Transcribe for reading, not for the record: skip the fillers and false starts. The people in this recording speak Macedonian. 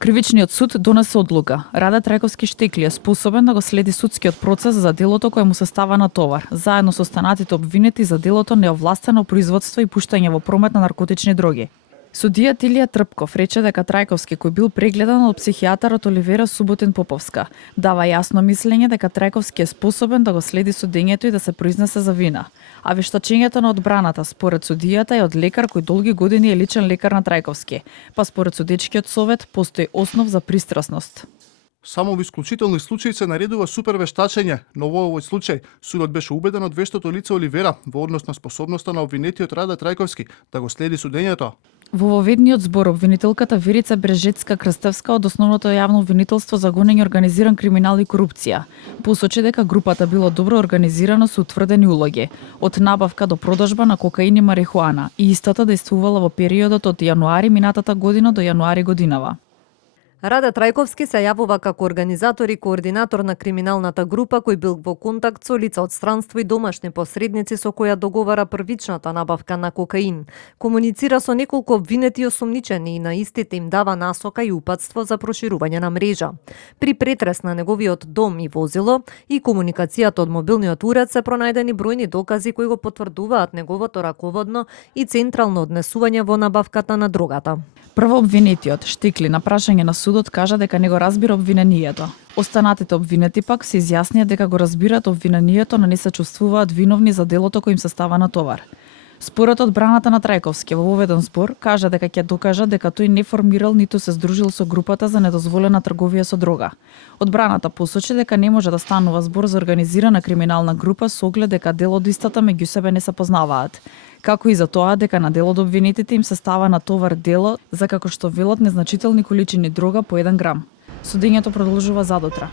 Кривичниот суд донесе одлука. Раде Трајковски Штекли е способен да го следи судскиот процес за делото кое му се става на товар, заедно со останатите обвинети за делото неовластено производство и пуштање во промет на наркотични дроги. Судијат Илија Трпков рече дека Трајковски, кој бил прегледан од психијатарот Оливера Суботин Поповска, дава јасно мислење дека Трајковски е способен да го следи судењето и да се произнесе за вина. А вештачењето на одбраната според судијата е од лекар кој долги години е личен лекар на Трајковски, па според судечкиот совет постои основ за пристрасност. Само во исклучителни случаи се наредува супер вештачење, но во овој случај судот беше убеден од вештото лице Оливера во однос на способноста на обвинетиот Раде Трајковски да го следи судењето. Во воведниот збор обвинителката Верица Брежецка Крстевска од основното јавно обвинителство за гонење организиран криминал и корупција посочи дека групата била добро организирана со утврдени улоги, од набавка до продажба на кокаин и марихуана, и истата действувала во периодот од јануари минатата година до јануари годинава. Раде Трајковски се јавува како организатор и координатор на криминалната група кој бил во контакт со лица од странство и домашни посредници со која договара првичната набавка на кокаин. Комуницира со неколку обвинети и осомничени и на истите им дава насока и упатство за проширување на мрежа. При претрес на неговиот дом и возило и комуникацијата од мобилниот уред се пронајдени бројни докази кои го потврдуваат неговото раководно и централно однесување во набавката на дрогата. Прво обвинетиот Штекли на прашање на судот кажа дека не го разбира обвинението. Останатите обвинети пак се изјаснија дека го разбираат обвинението, но не се чувствуваат виновни за делото кој им се става на товар. Според одбраната на Трајковски во воведен збор кажа дека ќе докажа дека тој не формирал ниту се здружил со групата за недозволена трговија со дрога. Одбраната посочи дека не може да станува збор за организирана криминална група со оглед дека дел од истата меѓу себе не се познаваат, како и за тоа дека на дел од обвинетите им се става на товар дело за, како што велат, незначителни количини дрога по 1 грам. Судењето продолжува задутра.